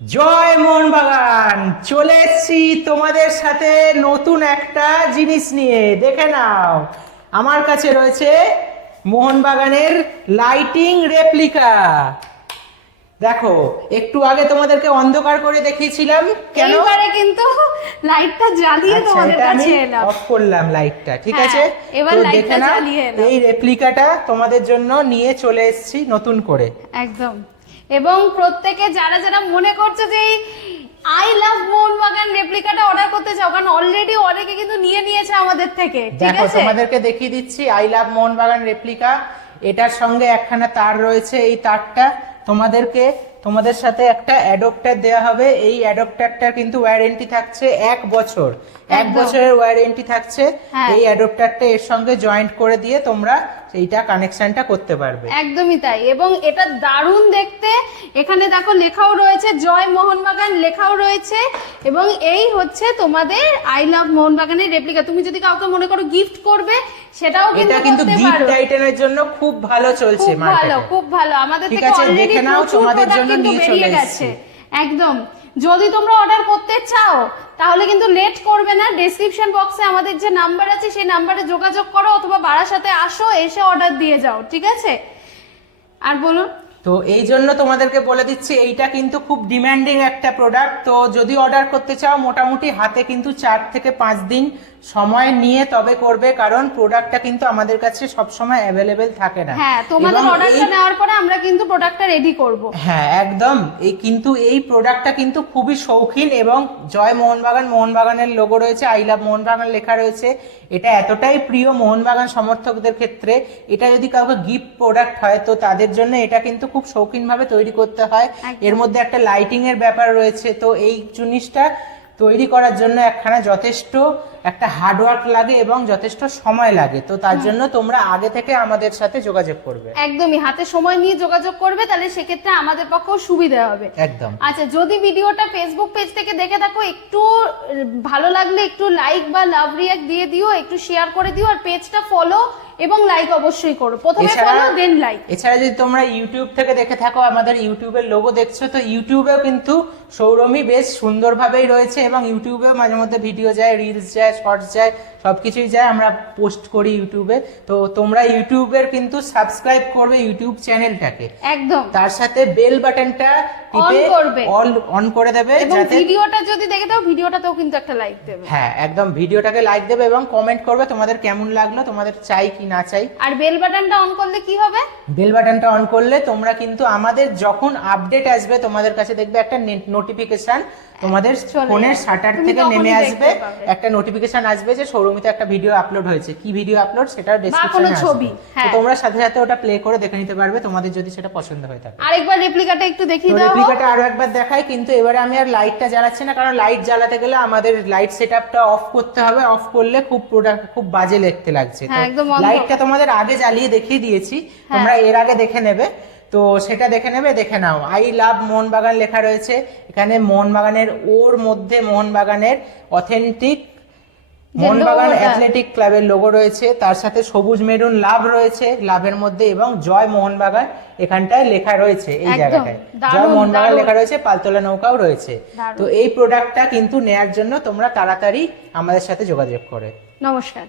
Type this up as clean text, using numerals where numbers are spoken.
জয় মোহনবাগান, চলে এসেছি তোমাদের সাথে নতুন একটা জিনিস নিয়ে। দেখে নাও, আমার কাছে রয়েছে মোহনবাগানের লাইটিং রেপ্লিকা। দেখো, একটু আগে তোমাদেরকে অন্ধকার করে দেখিয়েছিলাম, কেন? এইবারে কিন্তু লাইটটা জ্বালিয়ে তোমাদের কাছে এলাম। অফ করলাম লাইটটা, ঠিক আছে? এবার তো লাইটটা দেখে নাও, জ্বালিয়ে এলাম। এই রেপ্লিকাটা তোমাদের জন্য নিয়ে চলে এসেছি নতুন করে। একদম। এবং প্রত্যেকে যারা যারা মনে করছে যে আই লাভ মোহনবাগান রেপ্লিকাটা অর্ডার করতে চাও, কারণ অলরেডি অনেকে কিন্তু নিয়ে নিয়েছে আমাদের থেকে, ঠিক দেখো, আছে? তোমাদেরকে দেখিয়ে দিচ্ছি আই লাভ মোহনবাগান রেপ্লিকা। এটার সঙ্গে একখানা তার রয়েছে। এই তারটা তোমাদের সাথে একটা অ্যাডাপ্টার দেওয়া হবে। এই অ্যাডাপ্টারটার কিন্তু ওয়ারেন্টি থাকছে 1 বছর। 1 বছরের ওয়ারেন্টি থাকছে। হ্যাঁ। এই অ্যাডাপ্টারটা এর সঙ্গে জয়েন্ট করে দিয়ে তোমরা এইটা কানেকশনটা করতে পারবে। একদমই তাই। এবং এটা দারুণ দেখতে। এখানে দেখো লেখাও রয়েছে জয় মোহনবাগান, লেখাও রয়েছে। এবং এই হচ্ছে তোমাদের আই লাভ মোহনবাগানের রেপ্লিকা। তুমি যদি কাউকে মনে করো গিফট করবে, সেটাও এটা কিন্তু করতে গিফট পারো। আইটেমের জন্য খুব ভালো চলছে খুব ভালো, মার্কেটে। খুব ভালো। আমাদের ঠিক থেকে আছে, অলরেডি দেখে নাও, প্রচুর তোমাদের প্রোডাক্ট জন্য কিন্তু নিয়ে বেরিয়ে চলে গেছে। এসেছি। একদম। যদি তোমরা অর্ডার করতে চাও তাহলে কিন্তু লেট করবে না। ডেসক্রিপশন বক্সে আমাদের যে নাম্বার আছে সেই নাম্বারে যোগাযোগ করো, অথবা বারাসাতে আসো, এসে অর্ডার দিয়ে যাও, ঠিক আছে? আর বলুন। তো এই জন্য তোমাদেরকে বলে দিচ্ছি, এইটা কিন্তু খুব ডিমান্ডিং একটা প্রোডাক্ট। তো যদি অর্ডার করতে চাও, মোটামুটি হাতে কিন্তু 4 থেকে 5 দিন সময় নিয়ে তবে করবে, কারণ প্রোডাক্টটা কিন্তু আমাদের কাছে সব সময় অ্যাভেলেবেল থাকে না। হ্যাঁ, তোমাদের অর্ডারটা নেওয়ার পরে আমরা কিন্তু প্রোডাক্টটা রেডি করব। হ্যাঁ, একদম। এই প্রোডাক্টটা কিন্তু খুবই শৌখিন, এবং জয় মোহনবাগানের লোগো রয়েছে, আই লাভ মোহনবাগান লেখা রয়েছে। এটা এতটাই প্রিয় মোহনবাগান সমর্থকদের ক্ষেত্রে। এটা যদি কাউকে গিফট প্রোডাক্ট হয়, তো তাদের জন্য এটা কিন্তু খুব শৌখিনভাবে তৈরি করতে হয়। এর মধ্যে একটা লাইটিং এর ব্যাপার রয়েছে। তো এই জিনিসটা তৈরি করার জন্য একখানা যথেষ্ট একটা হার্ডওয়ার্ক লাগে এবং যথেষ্ট সময় লাগে। তো তার জন্য তোমরা আগে থেকে আমাদের সাথে যোগাযোগ করবে। একদমই, হাতে সময় নিয়ে যোগাযোগ করবে, তাহলে সেক্ষেত্রে আমাদের পক্ষেও সুবিধা হবে। একদম। আচ্ছা, যদি ভিডিওটা ফেসবুক পেজ থেকে দেখে থাকো, একটু ভালো লাগলে একটু লাইক বা লাভ রিঅ্যাক্ট দিয়ে দিও, একটু শেয়ার করে দিও, আর পেজটা ফলো এবং লাইক অবশ্যই করো। প্রথমে ফলো, দেন লাইক। এছাড়া যদি তোমরা ইউটিউব থেকে দেখে থাকো, আমাদের ইউটিউবের লোগো দেখছো, তো ইউটিউবেও কিন্তু সৌরমী বেশ সুন্দরভাবেই রয়েছে, এবং ইউটিউবেও মাঝে মধ্যে ভিডিও যায়, রিলস যায়, শর্টস যায়, সবকিছুই যায়, আমরা পোস্ট করি ইউটিউবে। তো তোমরা ইউটিউবের কিন্তু সাবস্ক্রাইব করবে ইউটিউব চ্যানেলটাকে, একদম। তার সাথে বেল বাটনটা টিপে অন করে দেবে, এবং যাতে ভিডিওটা যদি দেখে দাও, ভিডিওটাতেও কিন্তু একটা লাইক দেবে। হ্যাঁ, একদম, ভিডিওটাকে লাইক দেবে এবং কমেন্ট করবে তোমাদের কেমন লাগলো, তোমাদের চাই কি না চাই। আর বেল বাটনটা অন করলে কি হবে? বেল বাটনটা অন করলে তোমরা কিন্তু আমাদের যখন আপডেট আসবে, তোমাদের কাছে দেখবে একটা নোটিফিকেশন তোমাদের ফোনের শাটার থেকে নেমে আসবে। একটা নোটিফিকেশন আসবে যে সৌরমিতে একটা ভিডিও আপলোড হয়েছে। কি ভিডিও আপলোড, সেটা ডেসক্রিপশনে আসবে। তো তোমরা সাথে সাথে ওটা প্লে করে দেখে নিতে পারবে, তোমাদের যদি সেটা পছন্দ হয়ে থাকে। আরেকবার রেপ্লিকাটা একটু দেখিয়ে দাও। রেপ্লিকাটা আরো একবার দেখাই, কিন্তু এবারে আমি আর লাইটটা জ্বালাচ্ছি না, কারণ লাইট জ্বালাতে গেলে আমাদের লাইট সেটআপটা অফ করতে হবে। অফ করলে খুব বাজে দেখতে লাগছে। তো লাইটটা তোমাদের আগে জ্বালিয়ে দেখিয়ে দিয়েছি, তোমরা এর আগে দেখে নেবে। তো সেটা দেখে নাও। আই লাভ মোহনবাগান লেখা রয়েছে এখানে। মোহনবাগানের মধ্যে মোহনবাগানের অথেন্টিক মোহনবাগান অ্যাথলেটিক ক্লাবের লোগো রয়েছে, তার সাথে সবুজ মেরুন লাভ রয়েছে লাভের মধ্যে, এবং জয় মোহনবাগান এখানটায় লেখা রয়েছে। এই জায়গাটায় জয় মোহনবাগান লেখা রয়েছে, পালতোলা নৌকাও রয়েছে। তো এই প্রোডাক্টটা কিন্তু নেয়ার জন্য তোমরা তাড়াতাড়ি আমাদের সাথে যোগাযোগ করে। নমস্কার।